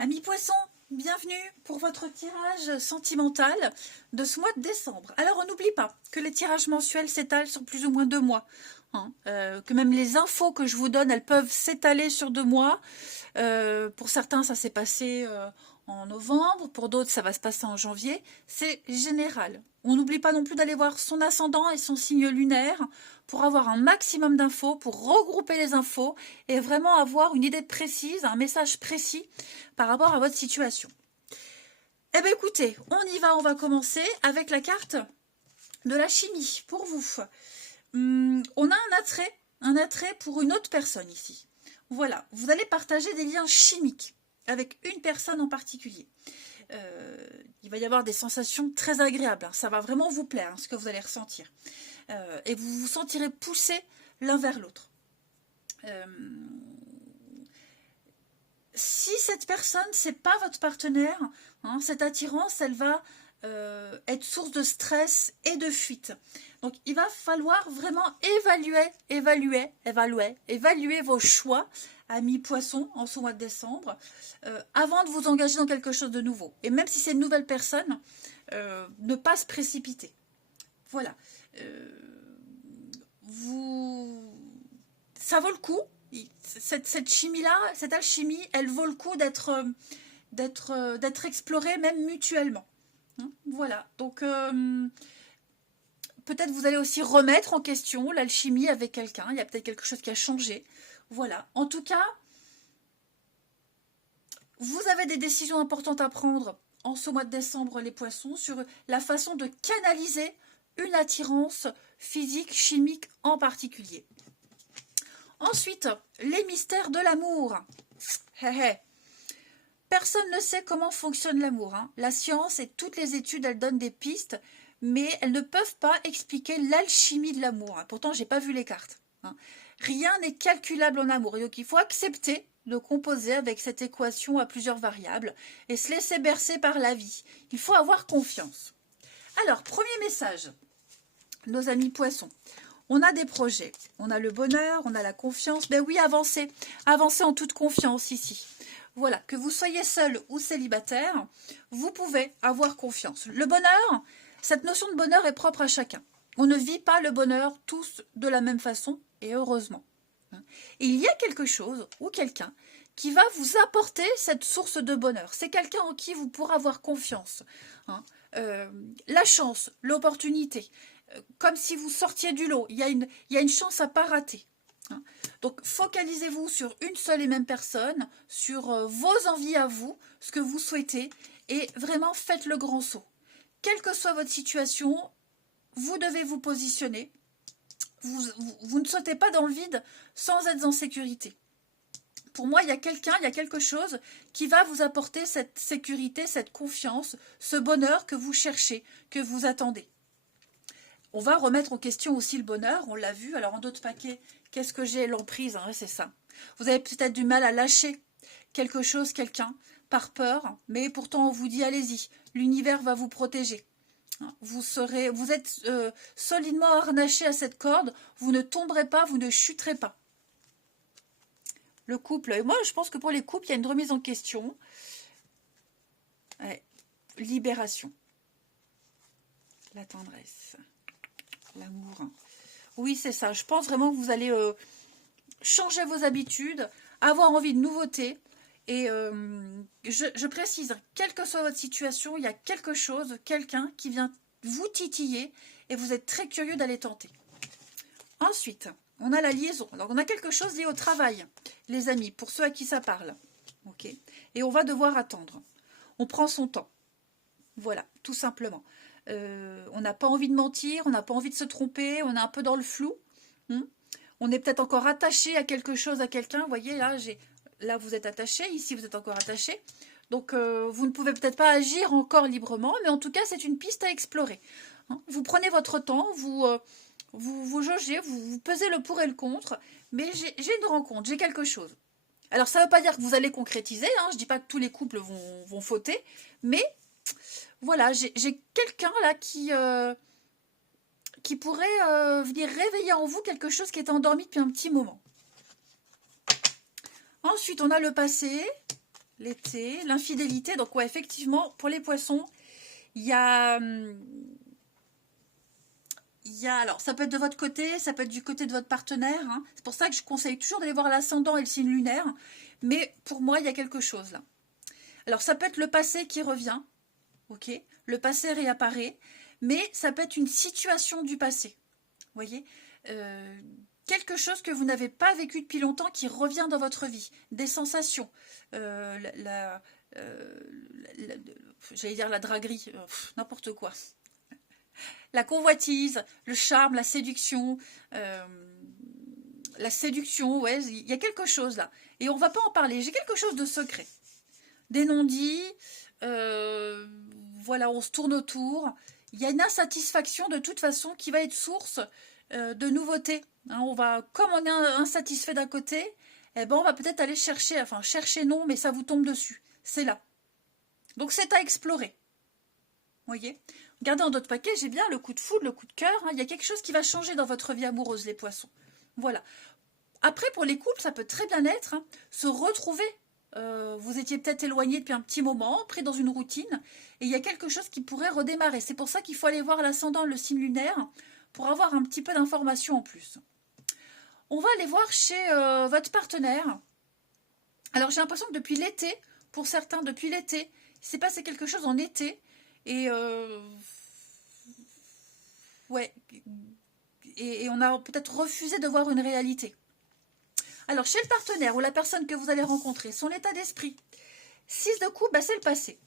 Amis poissons, bienvenue pour votre tirage sentimental de ce mois de décembre. Alors on n'oublie pas que les tirages mensuels s'étalent sur plus ou moins 2 mois. Que même les infos que je vous donne, elles peuvent s'étaler sur 2 mois. Pour certains, ça s'est passé en novembre, pour d'autres, ça va se passer en janvier. C'est général. On n'oublie pas non plus d'aller voir son ascendant et son signe lunaire pour avoir un maximum d'infos, pour regrouper les infos et vraiment avoir une idée précise, un message précis par rapport à votre situation. Eh bien écoutez, on va commencer avec la carte de la chimie pour vous. On a un attrait pour une autre personne ici. Voilà, vous allez partager des liens chimiques avec une personne en particulier. Il va y avoir des sensations très agréables. Ça va vraiment vous plaire, ce que vous allez ressentir. Et vous vous sentirez poussé l'un vers l'autre. Si cette personne, c'est pas votre partenaire, cette attirance, elle va être source de stress et de fuite. Donc, il va falloir vraiment évaluer vos choix, amis poissons, en ce mois de décembre, avant de vous engager dans quelque chose de nouveau. Et même si c'est une nouvelle personne, ne pas se précipiter. Voilà. Ça vaut le coup. Cette chimie-là, cette alchimie, elle vaut le coup d'être explorée, même mutuellement. Voilà. Donc, peut-être vous allez aussi remettre en question l'alchimie avec quelqu'un. Il y a peut-être quelque chose qui a changé. Voilà. En tout cas, vous avez des décisions importantes à prendre en ce mois de décembre, les poissons, sur la façon de canaliser une attirance physique, chimique en particulier. Ensuite, les mystères de l'amour. Personne ne sait comment fonctionne l'amour. La science et toutes les études, elles donnent des pistes, mais elles ne peuvent pas expliquer l'alchimie de l'amour. Pourtant, j'ai pas vu les cartes. Rien n'est calculable en amour. Et donc, il faut accepter de composer avec cette équation à plusieurs variables et se laisser bercer par la vie. Il faut avoir confiance. Alors, premier message, nos amis poissons. On a des projets, on a le bonheur, on a la confiance. Ben oui, avancez. Avancez en toute confiance ici. Voilà, que vous soyez seul ou célibataire, vous pouvez avoir confiance. Le bonheur, cette notion de bonheur est propre à chacun. On ne vit pas le bonheur tous de la même façon, et heureusement. Et il y a quelque chose ou quelqu'un qui va vous apporter cette source de bonheur. C'est quelqu'un en qui vous pourrez avoir confiance. La chance, l'opportunité, comme si vous sortiez du lot. Il y a une chance à pas rater. Donc, focalisez-vous sur une seule et même personne, sur vos envies à vous, ce que vous souhaitez, et vraiment faites le grand saut. Quelle que soit votre situation, vous devez vous positionner. Vous ne sautez pas dans le vide sans être en sécurité. Pour moi, il y a quelque chose qui va vous apporter cette sécurité, cette confiance, ce bonheur que vous cherchez, que vous attendez. On va remettre en question aussi le bonheur, on l'a vu. Alors en d'autres paquets, qu'est-ce que j'ai? L'emprise, c'est ça. Vous avez peut-être du mal à lâcher quelque chose, quelqu'un, par peur, mais pourtant on vous dit allez-y, l'univers va vous protéger. Vous êtes solidement harnaché à cette corde, vous ne tomberez pas, vous ne chuterez pas. Le couple, et moi je pense que pour les couples, il y a une remise en question. Ouais. Libération. La tendresse. L'amour. Oui, c'est ça. Je pense vraiment que vous allez changer vos habitudes, avoir envie de nouveautés. Et je précise, quelle que soit votre situation, il y a quelque chose, quelqu'un qui vient vous titiller et vous êtes très curieux d'aller tenter. Ensuite, on a la liaison. Alors, on a quelque chose lié au travail, les amis, pour ceux à qui ça parle. Ok. Et on va devoir attendre. On prend son temps. Voilà, tout simplement. On n'a pas envie de mentir, on n'a pas envie de se tromper, on est un peu dans le flou. On est peut-être encore attaché à quelque chose, à quelqu'un. Vous voyez, là vous êtes attaché, ici vous êtes encore attaché. Donc vous ne pouvez peut-être pas agir encore librement, mais en tout cas c'est une piste à explorer. Vous prenez votre temps, vous jaugez, vous pesez le pour et le contre, mais j'ai une rencontre, j'ai quelque chose. Alors ça ne veut pas dire que vous allez concrétiser, je ne dis pas que tous les couples vont fauter, mais voilà, j'ai quelqu'un là qui pourrait venir réveiller en vous quelque chose qui est endormi depuis un petit moment. Ensuite, on a le passé, l'été, l'infidélité. Donc ouais, effectivement, pour les poissons, il y a... alors, ça peut être de votre côté, ça peut être du côté de votre partenaire. Hein. C'est pour ça que je conseille toujours d'aller voir l'ascendant et le signe lunaire. Mais pour moi, il y a quelque chose là. Alors, ça peut être le passé qui revient. Ok, le passé réapparaît. Mais ça peut être une situation du passé. Vous voyez, quelque chose que vous n'avez pas vécu depuis longtemps qui revient dans votre vie. Des sensations. J'allais dire la draguerie. N'importe quoi. La convoitise, le charme, la séduction, ouais, il y a quelque chose là. Et on ne va pas en parler, j'ai quelque chose de secret. Des non-dits, voilà, on se tourne autour. Il y a une insatisfaction de toute façon qui va être source de nouveautés. Hein, comme on est insatisfait d'un côté, eh ben on va peut-être aller chercher, enfin chercher non, mais ça vous tombe dessus. C'est là. Donc c'est à explorer. Vous voyez ? Regardez en d'autres paquets, j'ai bien le coup de foudre, le coup de cœur. Hein. Il y a quelque chose qui va changer dans votre vie amoureuse, les poissons. Voilà. Après, pour les couples, ça peut très bien être se retrouver. Vous étiez peut-être éloigné depuis un petit moment, pris dans une routine, et il y a quelque chose qui pourrait redémarrer. C'est pour ça qu'il faut aller voir l'ascendant, le signe lunaire, pour avoir un petit peu d'informations en plus. On va aller voir chez votre partenaire. Alors, j'ai l'impression que depuis l'été, pour certains, depuis l'été, il s'est passé quelque chose en été. Et ouais, et on a peut-être refusé de voir une réalité. Alors, chez le partenaire ou la personne que vous allez rencontrer, son état d'esprit, 6 de coupe, c'est le passé.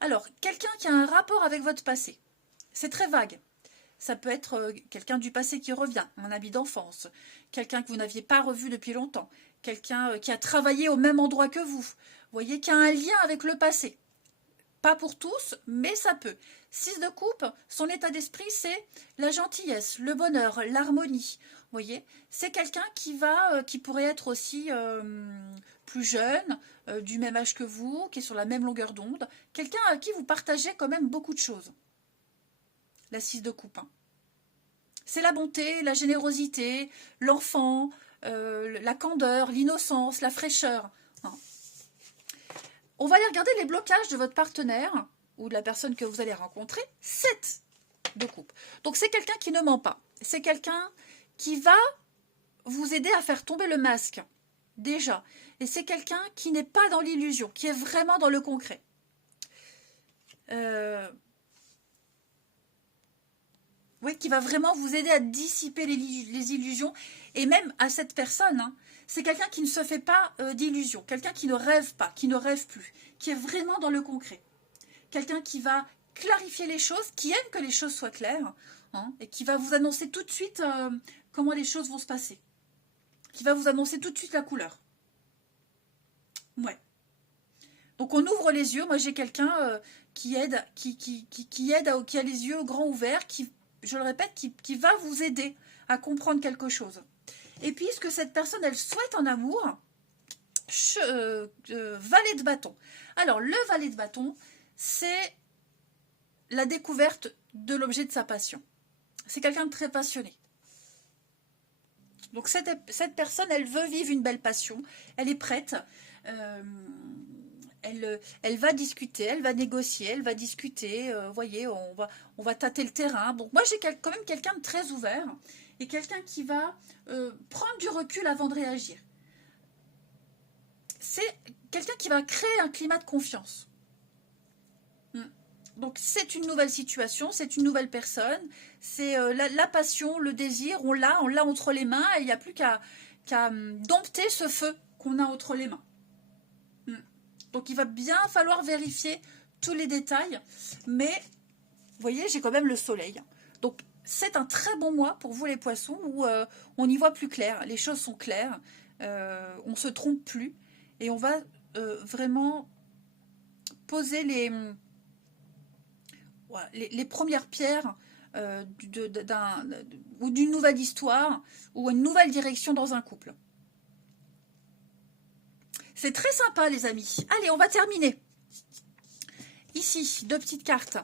Alors, quelqu'un qui a un rapport avec votre passé, c'est très vague. Ça peut être quelqu'un du passé qui revient, un ami d'enfance, quelqu'un que vous n'aviez pas revu depuis longtemps, quelqu'un qui a travaillé au même endroit que vous, voyez, qui a un lien avec le passé. Pas pour tous, mais ça peut. 6 de coupe, son état d'esprit, c'est la gentillesse, le bonheur, l'harmonie. Vous voyez, c'est quelqu'un qui pourrait être aussi plus jeune, du même âge que vous, qui est sur la même longueur d'onde. Quelqu'un à qui vous partagez quand même beaucoup de choses. La 6 de coupe. Hein. C'est la bonté, la générosité, l'enfant, la candeur, l'innocence, la fraîcheur. Hein. On va aller regarder les blocages de votre partenaire ou de la personne que vous allez rencontrer. 7 de coupe. Donc, c'est quelqu'un qui ne ment pas. C'est quelqu'un qui va vous aider à faire tomber le masque, déjà. Et c'est quelqu'un qui n'est pas dans l'illusion, qui est vraiment dans le concret. Oui, qui va vraiment vous aider à dissiper les illusions. Et même à cette personne, hein, c'est quelqu'un qui ne se fait pas d'illusions, quelqu'un qui ne rêve pas, qui ne rêve plus, qui est vraiment dans le concret. Quelqu'un qui va clarifier les choses, qui aime que les choses soient claires, hein, et qui va vous annoncer tout de suite comment les choses vont se passer. Qui va vous annoncer tout de suite la couleur. Ouais. Donc on ouvre les yeux. Moi j'ai quelqu'un qui aide, qui aide, qui a les yeux grands ouverts, qui, je le répète, qui va vous aider à comprendre quelque chose. Et puis, ce que cette personne, elle souhaite en amour, valet de bâton. Alors, le valet de bâton, c'est la découverte de l'objet de sa passion. C'est quelqu'un de très passionné. Donc, cette personne, elle veut vivre une belle passion. Elle est prête. Elle va discuter, elle va négocier, elle va discuter. Voyez, on va tâter le terrain. Donc, moi, j'ai quand même quelqu'un de très ouvert. Et quelqu'un qui va prendre du recul avant de réagir. C'est quelqu'un qui va créer un climat de confiance. Donc c'est une nouvelle situation, c'est une nouvelle personne, c'est la passion, le désir, on l'a entre les mains et il n'y a plus qu'à dompter ce feu qu'on a entre les mains. Donc il va bien falloir vérifier tous les détails, mais vous voyez, j'ai quand même le soleil. Donc c'est un très bon mois pour vous les poissons où on y voit plus clair, les choses sont claires, on ne se trompe plus et on va vraiment poser les premières pierres ou d'une nouvelle histoire ou une nouvelle direction dans un couple. C'est très sympa les amis. Allez, on va terminer. Ici, 2 petites cartes.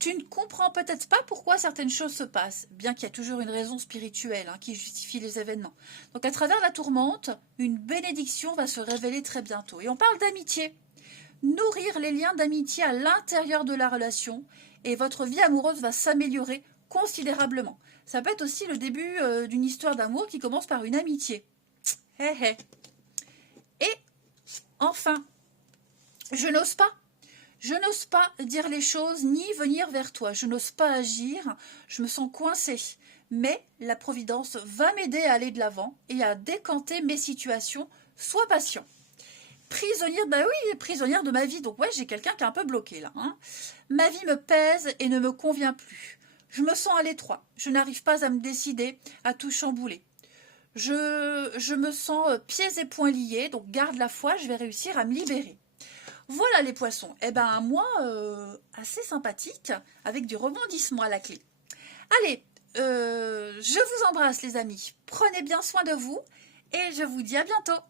Tu ne comprends peut-être pas pourquoi certaines choses se passent, bien qu'il y a toujours une raison spirituelle qui justifie les événements. Donc à travers la tourmente, une bénédiction va se révéler très bientôt. Et on parle d'amitié. Nourrir les liens d'amitié à l'intérieur de la relation et votre vie amoureuse va s'améliorer considérablement. Ça peut être aussi le début d'une histoire d'amour qui commence par une amitié. Hé hé. Et enfin, je n'ose pas. Je n'ose pas dire les choses ni venir vers toi. Je n'ose pas agir. Je me sens coincée. Mais la Providence va m'aider à aller de l'avant et à décanter mes situations. Sois patient. Prisonnière, bah oui, prisonnière de ma vie. Donc ouais, j'ai quelqu'un qui est un peu bloqué là. Ma vie me pèse et ne me convient plus. Je me sens à l'étroit. Je n'arrive pas à me décider, à tout chambouler. Je me sens pieds et poings liés. Donc garde la foi, je vais réussir à me libérer. Voilà les poissons. Eh ben un mois assez sympathique avec du rebondissement à la clé. Allez, je vous embrasse les amis. Prenez bien soin de vous et je vous dis à bientôt.